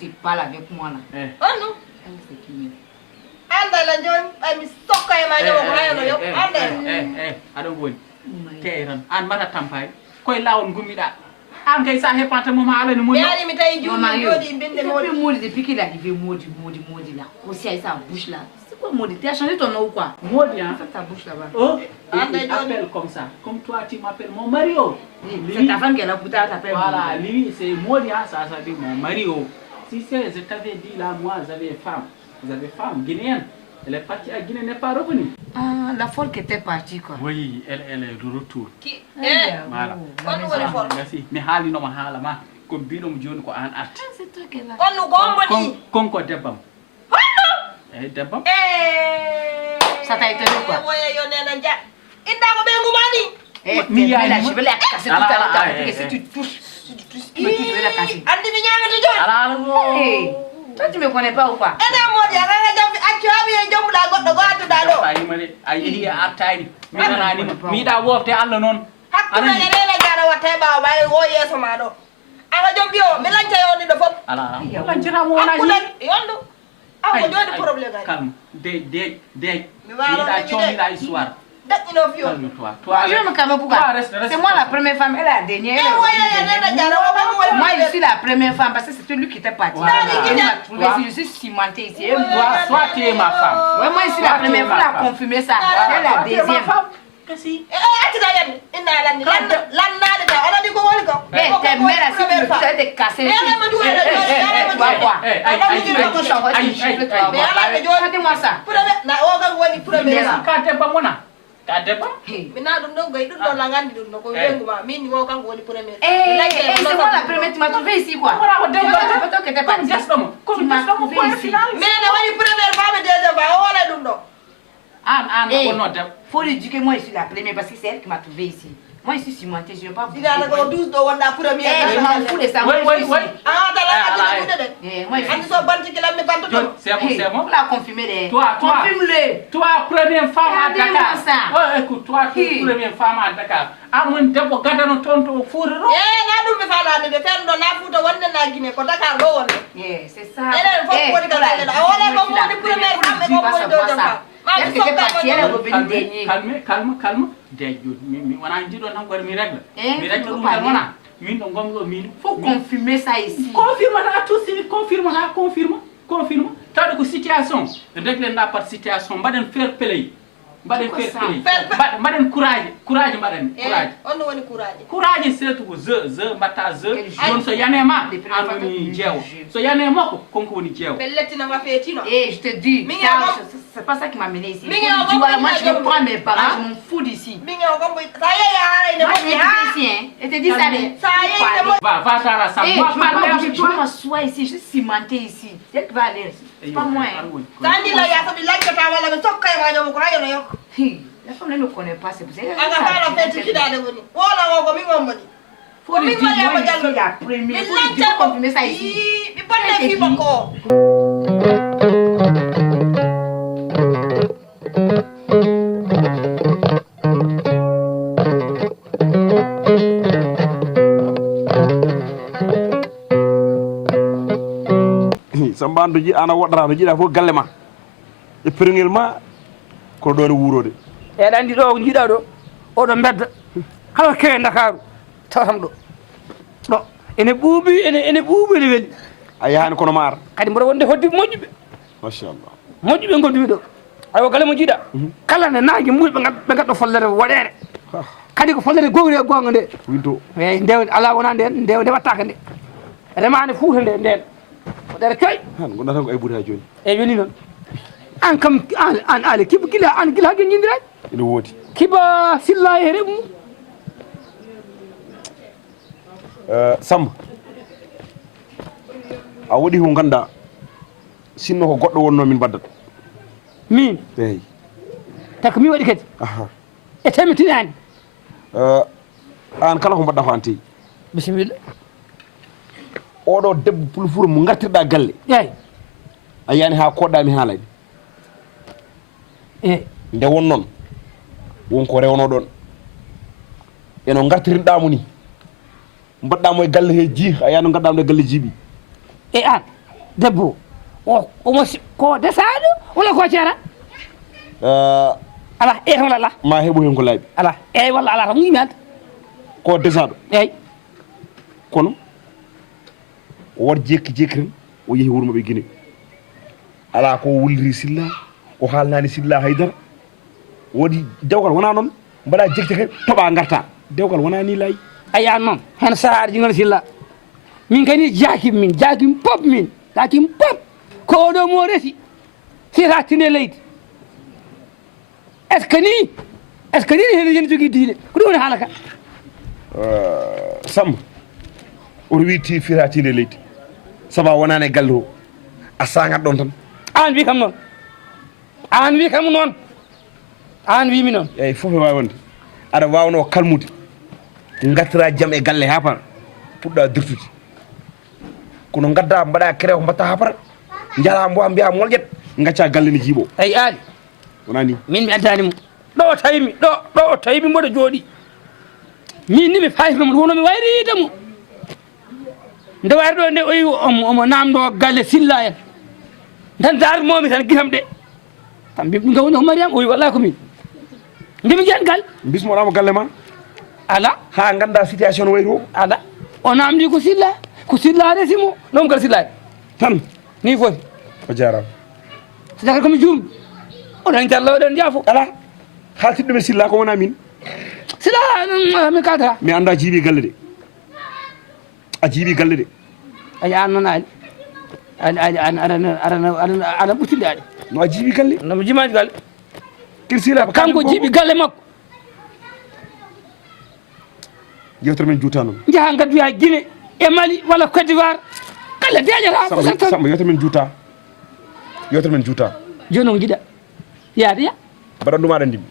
Tu parles avec moi là. Oh non. Anda la John, ay mi sokka e ma nyawo hayno yo. Anda. Ado woni. Teeran an mata tampay. Koy lawon gumida. Am kay sa hepante mo ma ala ni mo. Yani mi tay jumi jodi binde modi. Modi depuis qu'il est arrivé modi là. Aussi avec sa bouche là. C'est quoi modi? Tu as changé ton nom ou quoi? Modi hein. Fais ta bouche là-bas. Oh. Anda appelle comme ça. Comme toi tu m'appelles mon Mario. C'est ta femme qui est là pour t'appeler. Voilà, lui c'est Modi hein, ça dit mon Mario. Si c'est, je t'avais dit là, moi j'avais femme. Vous avez femme guinéenne. Elle est partie à Guinée, n'est pas revenue. Ah, la folle qui était partie quoi. Oui, elle est de retour. Qui? Voilà. Merci. Mais hali no mahala ma. Comme binom joni ko an art. C'est toi qui est là. On nous gomboni. Konko debam. Debam. Ça t'a étonné quoi? Inda ko be ngumani. Mi ya la je vais la casser tout à l'heure. Si tu touches, tu vais la casser. Andi mi nyanga to joni. Ala toi tu me connais pas ou quoi? Ena modi anga jambi accu abi e jomula goddo goatu da do. Ay mari ay idi artayni. Mi nanani mi da wofte Allah non. Hakku na rena jara watte ba bay wo yeso ma do. Anga jombi o mi lance yoni do fop. Ala lancira mo wona ni. Yondo. Aw ko jodi problème ay. Calme. De. Mi da chomi da histoire. Toi, je me calme pourquoi? C'est moi la première femme et la dernière. Moi, je suis la première femme parce que c'est lui qui était parti. Je suis cimentée ici. Toi, tu es ma femme. Ouais, moi, je suis la première femme à confirmer ça. C'est la deuxième. Kasi. T'es mère si tu veux te casser. Dis-moi ça. Kadeba? Mina dum do gay dum do la ngandi dum ko yenguma min wo kan woni premier. C'est moi la première, tu m'as trouvé ici quoi. Voilà, toi que t'es parti. Tu m'as trouvé ici. Mais la woni première femme deuxième ba wala dum do. Ah, faut lui dire que moi je suis la première parce que c'est elle qui m'a trouvé ici. Moi, je suis cimentée, je ne vais pas bouger. Il a le 12 de la première. Je m'en fous de ça. Oui. Ah, moi, je suis c'est bon. La confirmer. Toi. Confirme-le. Toi, première femme à Dakar. Oh, écoute, toi, première femme à Dakar. Ah, mon dépôt, gardez notre tonton fourre. Me fala ni defendo na futa wonde na Guinée ko Dakar do wonde. C'est ça. Elle faut ko di kala la wala ko mo di première femme ko mo do jamba. Elle était partie, elle est revenue dernier. Calme. Mi wana ndido nan gore mi règle. Mi règle dum tan wana. Min do ngomgo min. Faut confirmer ça ici. Confirme na tout si confirme. Tawde ko situation. Règle na par situation baden fair play. Baden courage baden courage. On woni courage. Courage c'est tout ze mata ze. Non so yanema anoni jew. So yanema ko konko woni jew. Belletina ma fetino. Je te dis, c'est pas ça qui m'a mené ici. Moi je vais prendre mes parents, je m'en fous d'ici. Mingi o gombo ça y est, moi je suis ici hein. Et te dis ça ça y est. Va ça ça. Je m'assois ici, je suis cimentée ici. C'est elle qui va aller. C'est pas moi. Tandi la ya so bilanka ta wala me tokka e ma nyamu ko hayo no yok. La femme ne me connaît pas, c'est pour ça. Anga fala feti kidade woni. Wala ngo ko mi ngomboni. Faut lui dire moi je suis la première. Faut lui dire confirmer ça ici. Mi patte fi bako. Sambando ji ana wodra no jida fo galle ma. E perngel ma ko do no wurode. E andi do jida do o do bedda kala ke Dakaru tawam do ene buubi ene weli ayani kono mar kadi mboɗo wonde hoddi moƴƴuɓe machallah moƴƴuɓe gondumi ɗo ayo galle mo jiiɗa kala nde naaji muuyi ɓe gadɗo follere woɗere kadi ko follere gowri e gonga nde winto eyi ndew ala wona nden nde wattaka nde remande fuuta nde nden woɗere coy han gonɗa tan ko ay ɓuuri ha joni eyyi woni noon an kam an ali kiba gila an gila haqqe jindirani ene woodi kiba silla e reɓu mum Samba a waɗi ko ganda sinno ko goɗɗo wonno min baddat min eyi tako min waɗi kadi e temmitinani an kala ko mbaɗɗa ko an teyi bisimilla oɗo debbo pulfuro mo gartirɗa galle eyi a yani ha koɗɗami haalade eyi nde won noon wonko rewno ɗon eno gartirinɗamo ni mbaɗɗamo e galle he jii a yani no gadɗamo e galle jiiɓi e an debbo omo ko desaɗo walla ko ceera ala e walla ala ma heɓo hen ko laaɓi ala eyyi walla ala tan yimi anta ko desaɗo eyyi kono won jekki jekki tan o yeehi wuuro maɓe Guinée ala ko wulliri silla o haalnani silla haydara woodi dewgal wona noon mbaɗa jekki ke toɓa garta dewgal wona ni laayi ayi an noon hen sahaaji jingono silla min kani jakim pop min jakim pop ko oɗo mo resi siyata tinde leydi est ce que ni hen yen jogui diine ko ɗum woni haala ka Samba oto witti fiyata tinde leydi saabu a wonani e galle o a sagat ɗon tan an wi kam noon an wi kam noon an wimi noon eyyi foof e wawi wonde aɗa wawno kalmude gattira jaam e galle ha para puɗɗa dirtude kono gadda mbaɗa créé ko mbatta ha para jara mbo mbiya molƴet gacca galle ne jiiɓo eyyi ali wona ni min mi addani mum ɗo o tawimi ɗo o tawimi mboɗo jooɗi min ni mi fayitnomo wono mi wayride mo nde wari ɗo nde o yi omo namdo galle silla en tan darmomi tan guitam ɗe tan mbimi ɗum kam woni ko mariam o wi wallahi ko min ndemi jeeyan galle bismoɗamo galle ma ala ha ganda situation no wayri o ala o namdi ko silla resimo ɗum kala sillani tan ni foti o jarama so jakata komi jumɗo oɗon carla oɗon jaafo ala haaltiɗo ɗum e silla ko wona min silla mi kaltata mi anda jiiɓi galle de a jiiɓi galle de ayi an noon ali aɗa ɓuttinde aɗi no a jiiɓi galle nomo jimaji galle kirsila kanko jiiɓi galle makko yewtere men juuta noon jaha gaddoya Guinée e Mali walla Côte d'Ivoire galle deƴata Samba yewtere men juuta joni on jiiɗa yaade ya mbaɗan ɗum aɗa ndimmi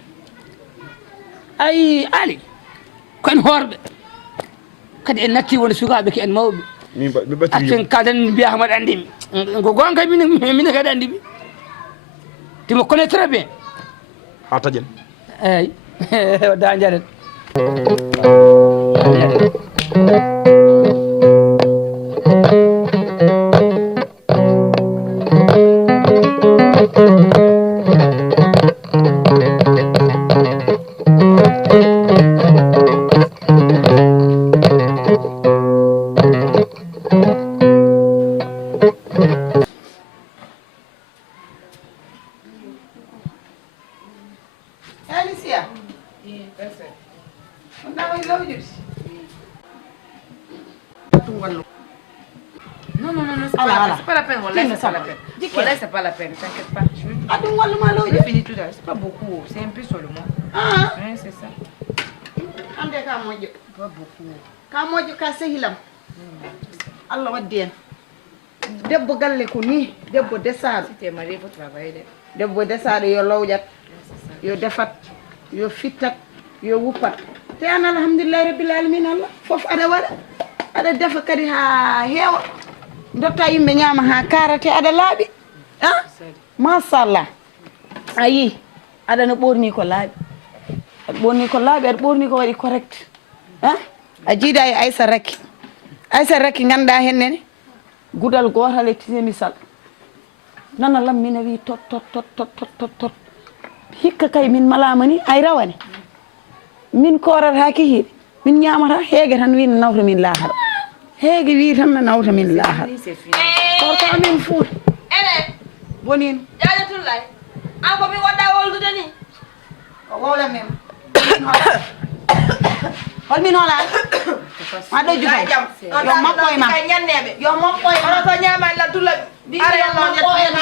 ayi ali ko en hoorɓe kadi en natti wonde sukaɓe ko en mawɓe mi ɓattiri atten kalden mbiyama aɗa andimi ko gonga mine kadi andimi tu me connais très bien ha taƴen eyyi da jaren Alicia. Non, c'est pas la peine. Voilà, c'est pas la peine. Voilà, c'est pas la peine, t'inquiète pas. Je finis tout à l'heure. C'est pas beaucoup, c'est un peu seulement. Oui, c'est ça. Pas beaucoup. Kamojo ka sehilam Allah waddi en debbo galle ko ni debbo desaɗo Si tu es marié, il faut travailler. debbo desaɗo yo lowƴat yo defat yo fittat yo wuppat te an alhamdulillahi rabbil alamin Allah foof aɗa waɗa aɗa defa kadi ha heewa dotta yimɓe ñaama ha karate aɗa laaɓi machallah a yii aɗana ɓorni ko laaɓi aɗa ɓorni ko laaɓi aɗa ɓorni ko waɗi correct a jiida e Aissa Racky ganduɗa hennene gudal gotal e tinemisal nana lam mina wi tot hikka kay min malama ni ay rawane min korata kihiɗe min ñamata heege tan wi nawta min lahara heege wi tan nawta min lahara Koorka amin food. Bonin. Jaja tulay. Ako mi wada wol dudani. Wala mem. Hol min hola. Ma do jugay. Yo makkoy ma. Yo makkoy ma. Ono to nyama la tulay. Are no makkoy ma.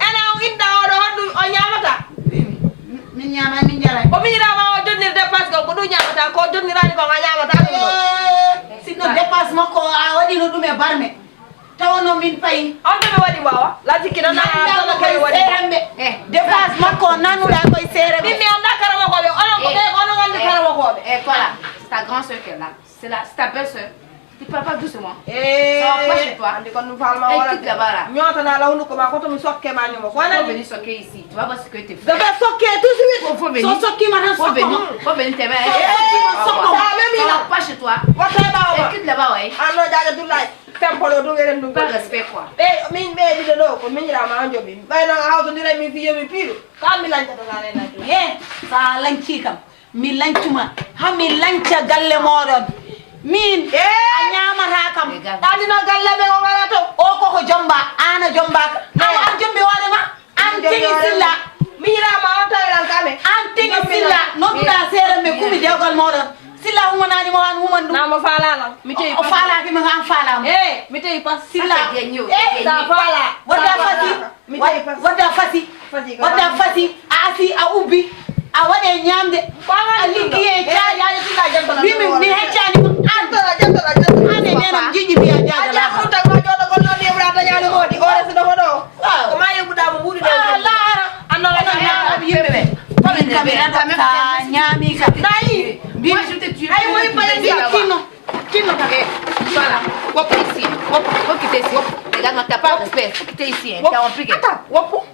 Ana o inda o do hoddu o nyamata. Min nyama min jaray. Ko mi rama o jonnir dépasse ko du nyamata ko jonnirani ko nyamata. Sino dépasse makko a wadi no dum e barme. Tawano min pay. On be wadi wawa. La tikina na ko kay wadi. Dépasse makko nanu da koy séré. Mimi on da karama ko be. On wandi karama ko be. Voilà, c'est ta grande soeur qui est là. C'est ta belle soeur. Tu parles pas doucement. Ça va pas chez toi. Écoute là-bas là. Nyota na la hunu ko ma ko to mi sokke ma nyimo. Faut venir soquer ici. Tu vas voir ce que tu fais. Da ba sokke tout de suite. Faut venir. So sokki ma tan Faut venir. sokko. Faut venir tes mains. Ça Ça va pas chez toi. Écoute là-bas, ouais. Ano jaja tulay. Tempolo do ngeren dum. Pas respect quoi. Min be di do ko min rama anjo bi. Bayna hawto dire mi fiye mi piru. Ka mi lanja to ngare na. Sa lanci kam. Mi lancuma. Ha mi lanca galle modon. Min a ñamata kam dadino galle be o wala to o koko jomba ana jomba an jombe wale ma an tegi silla mirama o tayran kame an tegi silla nodduɗa seere me kumi dewgal moɗon silla humanani mo an human ɗum namo falala mi teyi o falaki mi han falama mi teyi pas silla sa fala wadda fasi wadda fasi wadda fasi a asi a ubbi a waɗe ñamde a liggiye caɗi mi heccani ane nenam jiɗi mbiya jajala ko joɗo gol non yeɓrata ñaali moɗi ore sino ko ɗo ko ma yeɓuɗamo ɓuuɗi ɗe laara Anno yimɓe ɓe ñaami ka nayi moi je te tue. Ay, oui, pas ici. Kino, voilà. Hop ici. Hop, faut quitter ici. Regarde-moi, t'as pas de respect. Faut quitter ici. T'as compris que. Attends,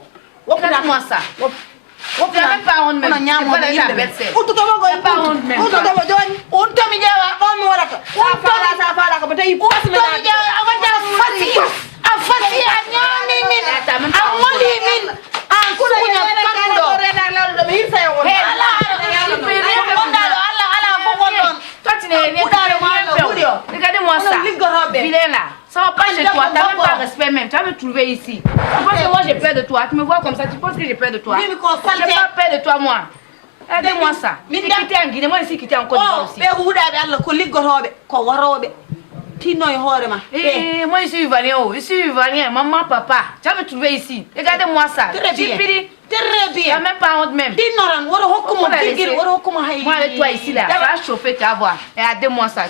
Regarde-moi ça. Tu n'as même pas honte même. Tu pas la belle-sœur. T'as pas honte même. Regardez-moi ça. Vilain là. Ça va pas chez toi. T'as même pas respect même. Tu vas me trouver ici. Tu penses que moi j'ai peur de toi. Tu me vois comme ça. Tu penses que j'ai peur de toi. J'ai pas peur de toi moi. Regardez-moi ça. J'ai quitté en Guinée. Moi ici quitté en Côte d'Ivoire aussi. Moi je suis ivoirien. Je suis ivoirien. Maman, papa. Tu vas me trouver ici. Regardez-moi ça. Très bien. T'as même pas honte même. Moi avec toi ici là. Ça va chauffer, tu vas voir. Regardez-moi ça.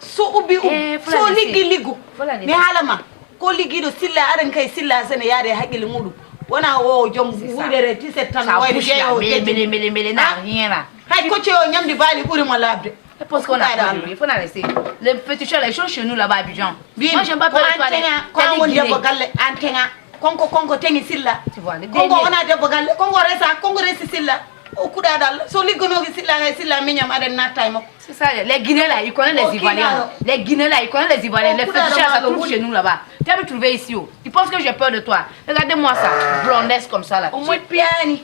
So ubi so ligi ligu mi halama ko ligi do silla aran kai silla sene yaade hakili mudu wana wo jom wudere ti setan wayde jeyo mele na rien là. Hay ko ceo ñamdi bali buri mo labde parce qu'on a pas il faut la laisser. Les petits choses les choses chez nous là-bas à Abidjan. Moi j'aime pas parler de toi. Ko won debbo galle antenga konko tengi silla tu vois le konko ona debbo galle konko resi silla o kuda dal so liggono gi silla miñam aden nattay mo. C'est ça, les Guinéens là, ils connaissent les Ivoiriens. Les Guinéens là, ils connaissent les Ivoiriens. Les féticheurs, ça trouve chez nous là-bas. Tu vas me trouver ici. Ils pensent que j'ai peur de toi. Regardez-moi ça, blondesse comme ça là. Au moins piani.